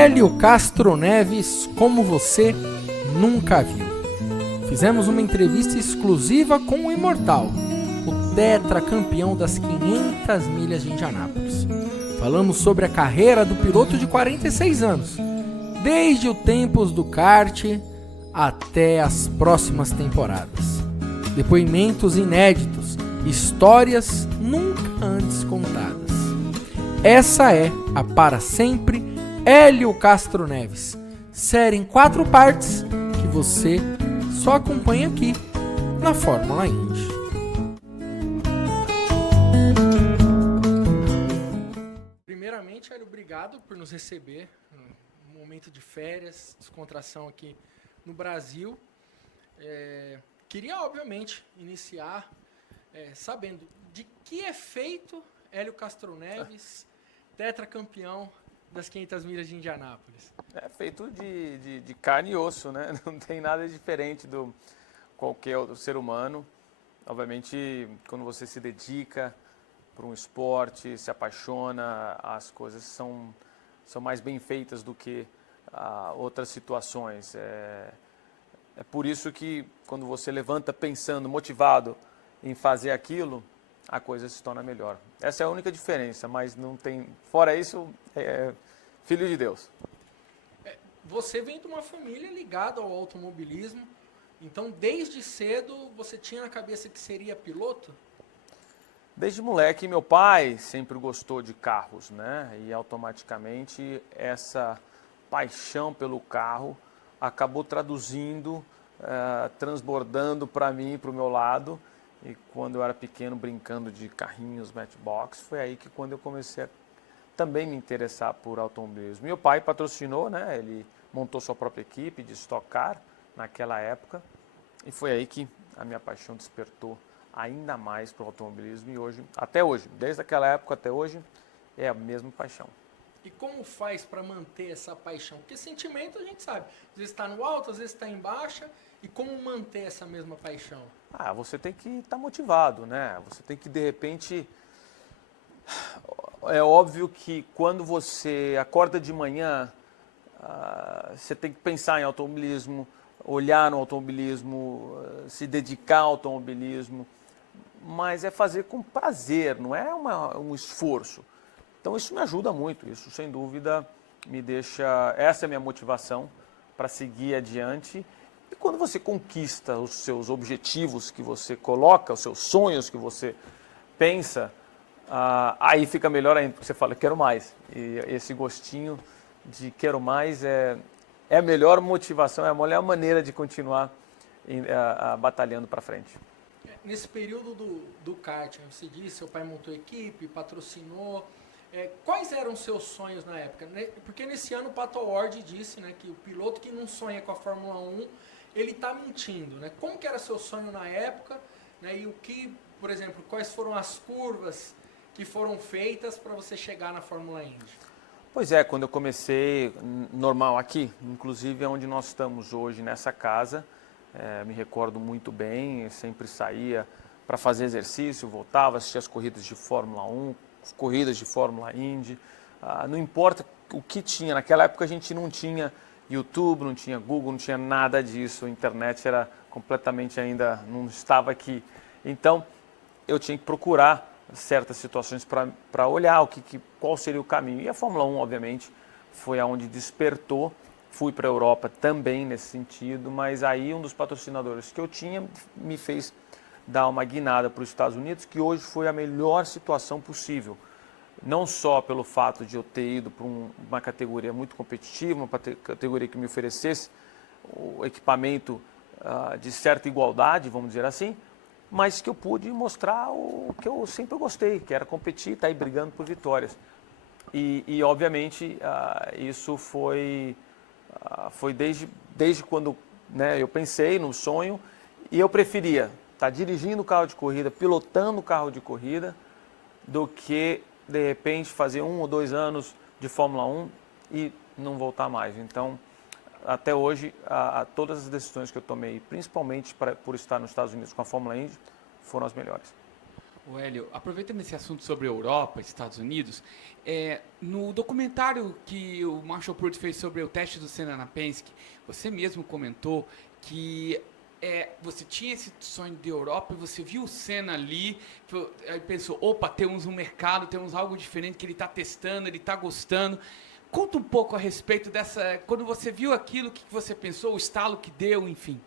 Hélio Castro Neves como você nunca viu. Fizemos uma entrevista exclusiva com o imortal, o tetracampeão das 500 milhas de Indianápolis. Falamos sobre a carreira do piloto de 46 anos, desde os tempos do kart até as próximas temporadas. Depoimentos inéditos, histórias nunca antes contadas. Essa é a Para Sempre Hélio Castro Neves, série em 4 partes que você só acompanha aqui na Fórmula Indy. Primeiramente, Hélio, obrigado por nos receber num momento de férias, descontração aqui no Brasil. Queria, obviamente, iniciar sabendo de que é feito Hélio Castro Neves, tetracampeão das 500 milhas de Indianápolis. É feito de carne e osso, né? Não tem nada diferente do qualquer outro ser humano. Obviamente, quando você se dedica para um esporte, se apaixona, as coisas são mais bem feitas do que outras situações. É por isso que quando você levanta pensando, motivado em fazer aquilo, a coisa se torna melhor. Essa é a única diferença, mas não tem... Fora isso, é filho de Deus. Você vem de uma família ligada ao automobilismo, então desde cedo você tinha na cabeça que seria piloto? Desde moleque, meu pai sempre gostou de carros, né? E automaticamente essa paixão pelo carro acabou traduzindo, transbordando para mim, para o meu lado. E quando eu era pequeno, brincando de carrinhos, matchbox, foi aí que quando eu comecei a também me interessar por automobilismo. Meu pai patrocinou, né? Ele montou sua própria equipe de Stock Car naquela época. E foi aí que a minha paixão despertou ainda mais para o automobilismo. E hoje, até hoje, desde aquela época até hoje, é a mesma paixão. E como faz para manter essa paixão? Porque sentimento a gente sabe. Às vezes está no alto, às vezes está em baixa. E como manter essa mesma paixão? Você tem que estar motivado, né? Você tem que, de repente... É óbvio que quando você acorda de manhã, você tem que pensar em automobilismo, olhar no automobilismo, se dedicar ao automobilismo, mas é fazer com prazer, não é um esforço. Então isso me ajuda muito, isso sem dúvida me deixa... Essa é a minha motivação para seguir adiante. E quando você conquista os seus objetivos que você coloca, os seus sonhos que você pensa, aí fica melhor ainda, porque você fala, quero mais. E esse gostinho de quero mais é a melhor motivação, é a melhor maneira de continuar batalhando para frente. Nesse período do kart, você disse, seu pai montou equipe, patrocinou. Quais eram os seus sonhos na época? Porque nesse ano o Pato O'Ward disse, né, que o piloto que não sonha com a Fórmula 1, ele está mentindo. Né? Como que era seu sonho na época? Né, e o que, por exemplo, quais foram as curvas que foram feitas para você chegar na Fórmula Indy? Pois é, quando eu comecei normal aqui, inclusive é onde nós estamos hoje nessa casa, me recordo muito bem, eu sempre saía para fazer exercício, voltava, assistia as corridas de Fórmula 1, as corridas de Fórmula Indy, não importa o que tinha, naquela época a gente não tinha YouTube, não tinha Google, não tinha nada disso, a internet era completamente ainda, não estava aqui, então eu tinha que procurar certas situações para olhar qual seria o caminho. E a Fórmula 1, obviamente, foi aonde despertou. Fui para a Europa também nesse sentido, mas aí um dos patrocinadores que eu tinha me fez dar uma guinada para os Estados Unidos, que hoje foi a melhor situação possível. Não só pelo fato de eu ter ido para uma categoria muito competitiva, uma categoria que me oferecesse o equipamento de certa igualdade, vamos dizer assim, mas que eu pude mostrar o que eu sempre gostei, que era competir, estar aí brigando por vitórias. E obviamente, isso foi desde quando, né, eu pensei no sonho, e eu preferia estar dirigindo o carro de corrida, pilotando o carro de corrida, do que, de repente, fazer 1 ou 2 anos de Fórmula 1 e não voltar mais. Então, até hoje, todas as decisões que eu tomei, principalmente por estar nos Estados Unidos com a Fórmula Indy, foram as melhores. O Hélio, aproveitando esse assunto sobre Europa, Estados Unidos, no documentário que o Marshall Pruett fez sobre o teste do Senna na Penske, você mesmo comentou que você tinha esse sonho de Europa e você viu o Senna ali, aí pensou, opa, temos um mercado, temos algo diferente que ele está testando, ele está gostando. Conta um pouco a respeito dessa, quando você viu aquilo, o que você pensou, o estalo que deu, enfim.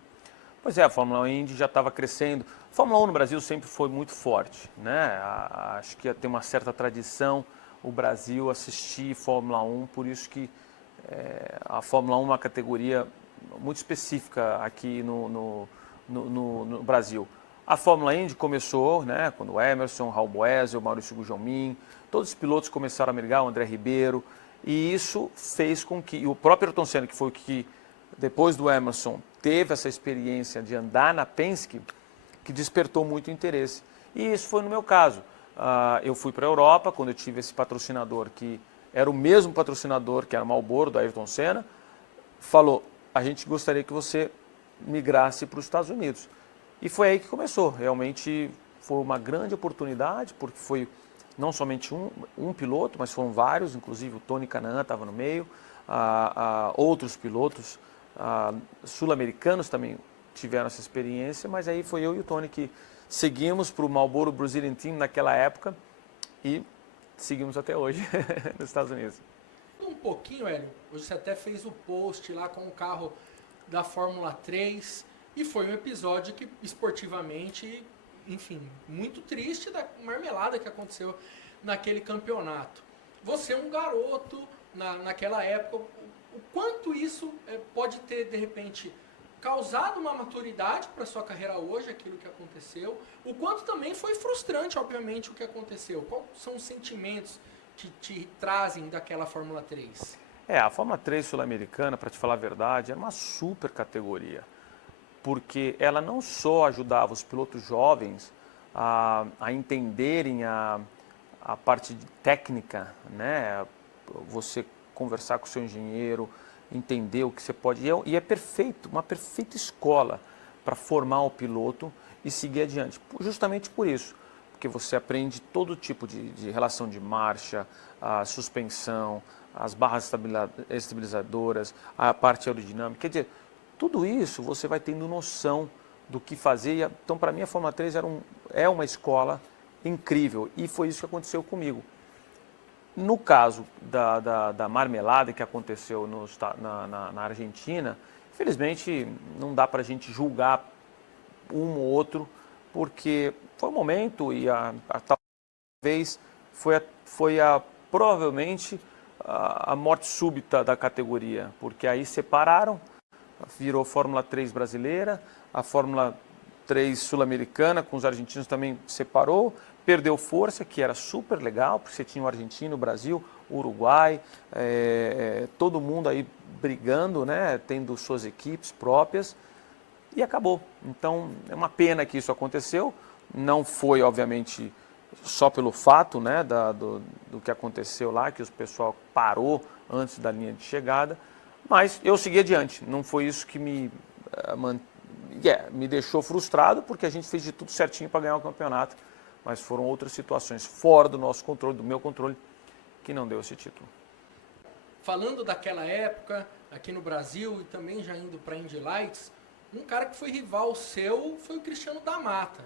Pois é, a Fórmula Indy já estava crescendo. A Fórmula 1 no Brasil sempre foi muito forte, né? Acho que tem uma certa tradição o Brasil assistir Fórmula 1, por isso que a Fórmula 1 é uma categoria muito específica aqui no Brasil. A Fórmula Indy começou, né, quando o Emerson, Raul Boesel, Maurício Gugelmin, todos os pilotos começaram a mergulhar, o André Ribeiro, e isso fez com que, e o próprio Ayrton Senna, que foi o que depois do Emerson teve essa experiência de andar na Penske, que despertou muito interesse. E isso foi no meu caso. Eu fui para a Europa, quando eu tive esse patrocinador, que era o mesmo patrocinador que era o Marlboro, do Ayrton Senna, falou, a gente gostaria que você migrasse para os Estados Unidos. E foi aí que começou. Realmente foi uma grande oportunidade, porque foi não somente um piloto, mas foram vários, inclusive o Tony Kanaan estava no meio, outros pilotos sul-americanos também tiveram essa experiência, mas aí foi eu e o Tony que seguimos para o Marlboro Brazilian Team naquela época e seguimos até hoje nos Estados Unidos. Um pouquinho, Hélio, hoje você até fez o post lá com o carro da Fórmula 3 e foi um episódio que esportivamente, enfim, muito triste da marmelada que aconteceu naquele campeonato. Você é um garoto naquela época, o quanto isso pode ter, de repente, causado uma maturidade para a sua carreira hoje, aquilo que aconteceu, o quanto também foi frustrante, obviamente, o que aconteceu. Quais são os sentimentos que te trazem daquela Fórmula 3? A Fórmula 3 sul-americana, para te falar a verdade, era uma super categoria, porque ela não só ajudava os pilotos jovens a entenderem a parte técnica, né? Você conversar com o seu engenheiro, entender o que você pode... E é perfeito, uma perfeita escola para formar o piloto e seguir adiante. Justamente por isso, porque você aprende todo tipo de relação de marcha, a suspensão, as barras estabilizadoras, a parte aerodinâmica. Quer dizer, tudo isso você vai tendo noção do que fazer. Então, para mim, a Fórmula 3 é uma escola incrível e foi isso que aconteceu comigo. No caso da marmelada que aconteceu na Argentina, infelizmente não dá para a gente julgar um ou outro, porque foi um momento e talvez foi provavelmente a morte súbita da categoria, porque aí separaram, virou Fórmula 3 brasileira, a Fórmula 3 sul-americana com os argentinos também separou, perdeu força, que era super legal, porque você tinha o argentino, o Brasil, o Uruguai, todo mundo aí brigando, né, tendo suas equipes próprias, e acabou. Então, é uma pena que isso aconteceu, não foi, obviamente, só pelo fato, né, do que aconteceu lá, que o pessoal parou antes da linha de chegada, mas eu segui adiante, não foi isso que me deixou frustrado, porque a gente fez de tudo certinho para ganhar o campeonato, mas foram outras situações fora do nosso controle, do meu controle, que não deu esse título. Falando daquela época, aqui no Brasil e também já indo para a Indy Lights, um cara que foi rival seu foi o Cristiano da Mata.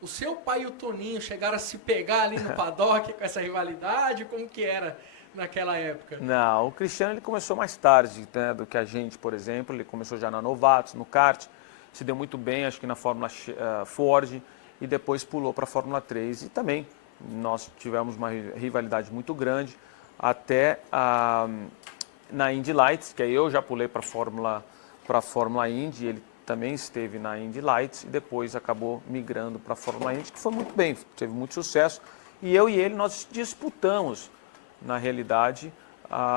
O seu pai e o Toninho chegaram a se pegar ali no paddock com essa rivalidade? Como que era naquela época? Não, o Cristiano ele começou mais tarde, né, do que a gente, por exemplo. Ele começou já na Novatos, no kart, se deu muito bem, acho que na Fórmula Ford, e depois pulou para a Fórmula 3. E também nós tivemos uma rivalidade muito grande, até na Indy Lights, que aí eu já pulei para a Fórmula Indy, ele também esteve na Indy Lights e depois acabou migrando para a Fórmula Indy, que foi muito bem, teve muito sucesso. E eu e ele, nós disputamos, na realidade,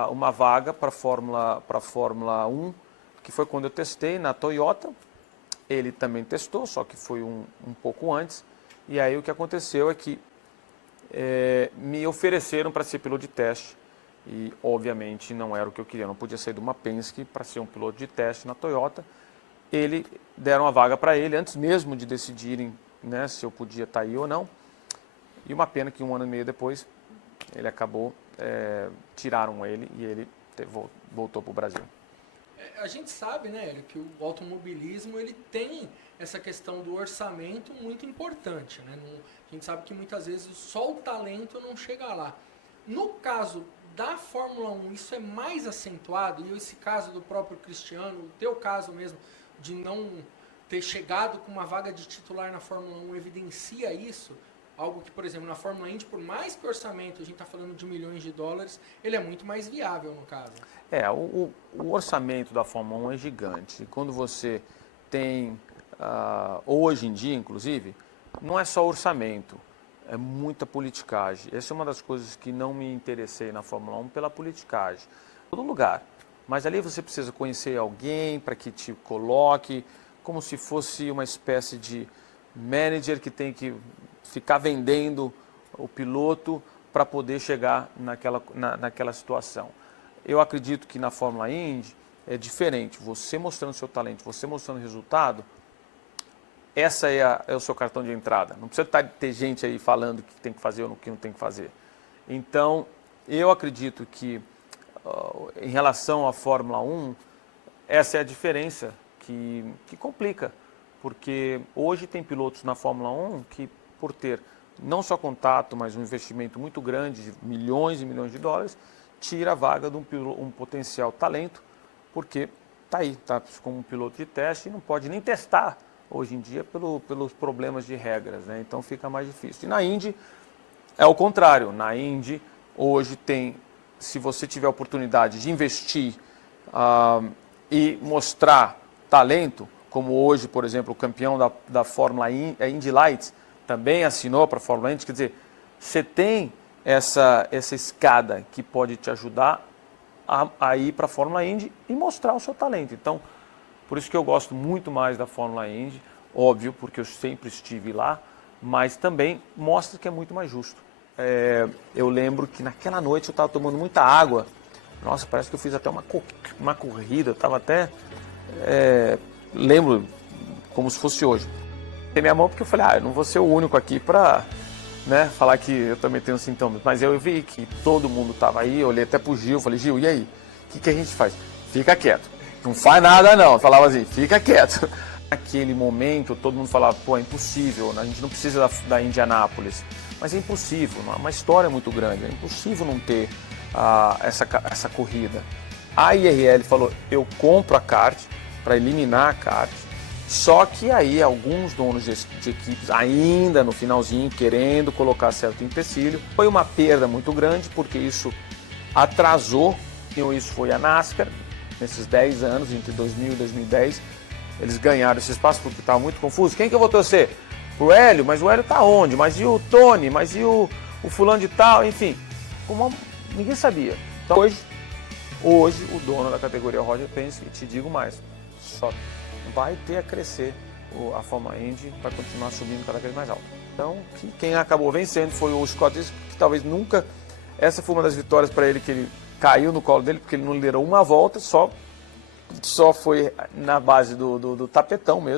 uma vaga para a Fórmula 1, que foi quando eu testei na Toyota. Ele também testou, só que foi um pouco antes. E aí o que aconteceu é que me ofereceram para ser piloto de teste. E, obviamente, não era o que eu queria. Eu não podia sair de uma Penske para ser um piloto de teste na Toyota. Deram uma vaga para ele, antes mesmo de decidirem, né, se eu podia estar aí ou não. E uma pena que 1 ano e meio depois ele acabou, tiraram ele e ele voltou para o Brasil. A gente sabe, né, Hélio, que o automobilismo ele tem essa questão do orçamento muito importante, né? A gente sabe que muitas vezes só o talento não chega lá. No caso da Fórmula 1, isso é mais acentuado, e esse caso do próprio Cristiano, o teu caso mesmo, de não ter chegado com uma vaga de titular na Fórmula 1, evidencia isso? Algo que, por exemplo, na Fórmula Indy, por mais que o orçamento, a gente está falando de milhões de dólares, ele é muito mais viável no caso. O orçamento da Fórmula 1 é gigante. E quando você tem, hoje em dia, inclusive, não é só orçamento, é muita politicagem. Essa é uma das coisas que não me interessei na Fórmula 1 pela politicagem. Em todo lugar. Mas ali você precisa conhecer alguém para que te coloque, como se fosse uma espécie de manager que tem que ficar vendendo o piloto para poder chegar naquela situação. Eu acredito que na Fórmula Indy é diferente. Você mostrando seu talento, você mostrando resultado, essa é o seu cartão de entrada. Não precisa ter gente aí falando o que tem que fazer ou o que não tem que fazer. Então, eu acredito que em relação à Fórmula 1, essa é a diferença que complica. Porque hoje tem pilotos na Fórmula 1 que, por ter não só contato, mas um investimento muito grande, de milhões e milhões de dólares, tira a vaga de um potencial talento, porque está como um piloto de teste e não pode nem testar hoje em dia pelos problemas de regras, né? Então fica mais difícil. E na Indy é o contrário. Na Indy hoje tem, se você tiver a oportunidade de investir e mostrar talento, como hoje, por exemplo, o campeão da Fórmula Indy Lights também assinou para a Fórmula Indy, quer dizer, você tem essa escada que pode te ajudar a ir para a Fórmula Indy e mostrar o seu talento. Então, por isso que eu gosto muito mais da Fórmula Indy, óbvio, porque eu sempre estive lá, mas também mostra que é muito mais justo. Eu lembro que naquela noite eu estava tomando muita água. Nossa, parece que eu fiz até uma corrida, eu estava até... lembro como se fosse hoje. Tem minha mão porque eu falei, eu não vou ser o único aqui para falar que eu também tenho sintomas. Mas eu vi que todo mundo estava aí, eu olhei até pro Gil, falei, Gil, e aí? O que a gente faz? Fica quieto. Não faz nada não. Eu falava assim, fica quieto. Naquele momento, todo mundo falava, é impossível, a gente não precisa da Indianápolis. Mas é impossível, uma história muito grande, é impossível não ter essa corrida. A IRL falou, eu compro a kart para eliminar a kart, só que aí alguns donos de equipes, ainda no finalzinho, querendo colocar certo empecilho, foi uma perda muito grande, porque isso atrasou, e isso foi a NASCAR, nesses 10 anos, entre 2000 e 2010, eles ganharam esse espaço porque estava muito confuso. Quem que eu vou torcer? Pro Hélio? Mas o Hélio tá onde? Mas e o Tony? Mas e o fulano de tal? Enfim, ninguém sabia. Então hoje o dono da categoria Roger Penske, e te digo mais, só vai ter a crescer a Fórmula Indy, vai continuar subindo cada vez mais alto. Então, quem acabou vencendo foi o Scott Dixon, que talvez nunca, essa foi uma das vitórias para ele, que ele caiu no colo dele, porque ele não liderou uma volta, só foi na base do tapetão mesmo.